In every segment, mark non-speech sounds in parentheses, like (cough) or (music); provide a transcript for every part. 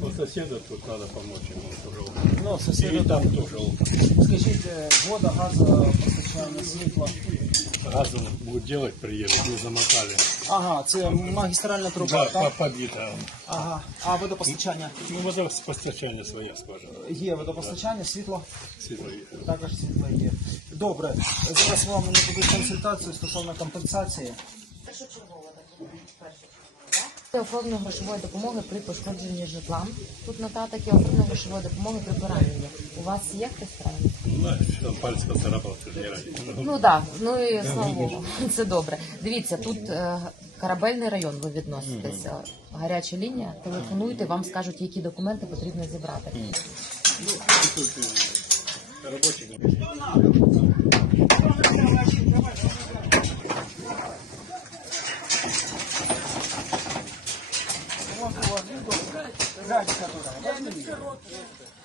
Вот соседа тут надо помочь ему тоже. Ну, И сусіди там тоже Скажіть, е, вода, газопостачання, світло. газом будут делать, приедут, не замотали. Ага, це магістральна труба, Да, так? побита. Ага. А водопостачання? Ну, вот постачание своя скважина. Є водопостачання, світло. Світлові. Також світло є. Добре. Зараз вам мені будуть консультації стосовно компенсації. Це оформлення грошової допомоги при пошкодженні житла. Тут нотаток і оформлення грошової допомоги при пораненні. У вас є хтось ты не ранен. Ну так, ну і слава Богу, (laughs) це добре. Дивіться, тут е, корабельний район ви відноситеся. Гаряча лінія. Телефонуйте, вам скажуть, які документи потрібно зібрати. Рабочий. Вот у вас видно, грязь которая. Возьмите.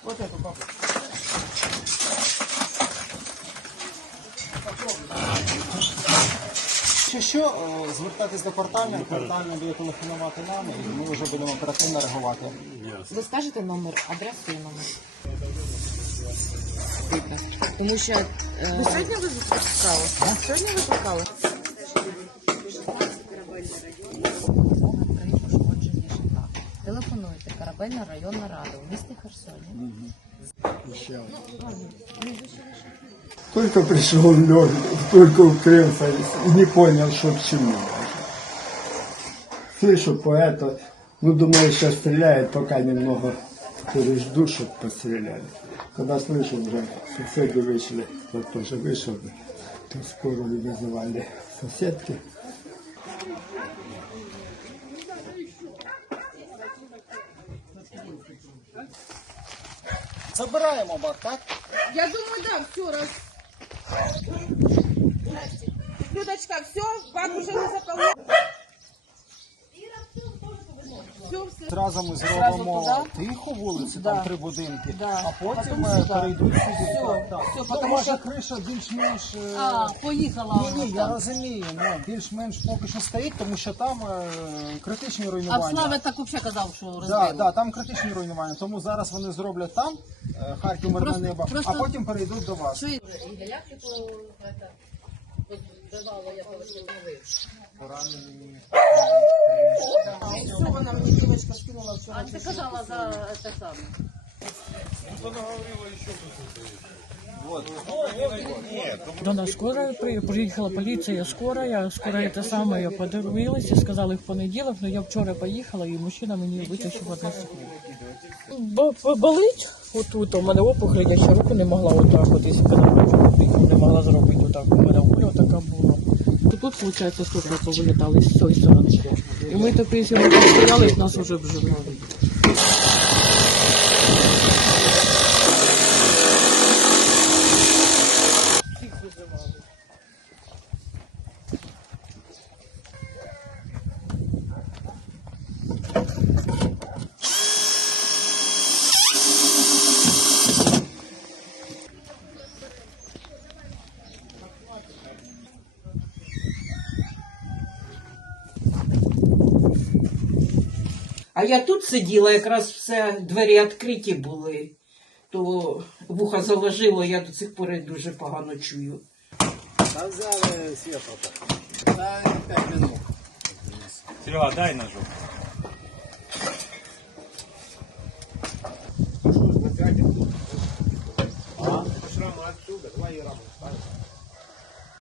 Вот эту папку. Чи що, е, звертатись до портального, портальний буде телефонувати нам, і ми вже будемо оперативно реагувати. Ви скажете номер, адресу і номер. Тому що ви сьогодні ви викликали? Сьогодні викликали? Телефонуйте Корабельна районна рада у місті Херсоні. Только пришел лег, только укрылся и не понял, что к чему. Слышу поэта, ну думаю, сейчас стреляет, пока немного пережду, чтобы постреляли. Когда слышу, уже соседи вышли, тот тоже вышел, то скорую вызывали соседки. Забираємо бар, так? Я думаю, да, все раз. Людочка, все, бак уже не запалил. Все, все. Зразу ми зробимо тиху вулицю, там три будинки, а потім е, перейдуть сюди. Все, так, так. все, Ну, потому може, що- криша більш-менш... е, А, поїхала Ні, ні, я розумію, ну, більш-менш поки що стоїть, тому що там е, критичні А руйнування. Слава так взагалі казав, що Да, розбили. да, там критичні руйнування, тому зараз вони зроблять там, е, Харків мирне Просто- небо, просто- а потім перейдуть до вас. Що і- Поранені. Що вона мені дівчинка скинула вчора? А ти казала за те саме. До нас скоро при- приїхала поліція, скорая, скорая те саме, подивилися, сказали в понеділок, але я вчора поїхала і мужчина мені витащив одне бо- болить отут, у мене опухоль, я ще руку не могла отак, от спина не могла зробити отак, у мене гуля така була. Тут, виходить, скільки повилітали з цієї сторони. І ми так, якщо ми стояли, нас вже вживали. А я тут сиділа, якраз все, двері відкриті були, то вуха заложило, я до цих пор дуже погано чую. Там взяли світло. Дай 5 минут. Серега, дай ножок. А что ж. Шрама отсюда, давай я раму.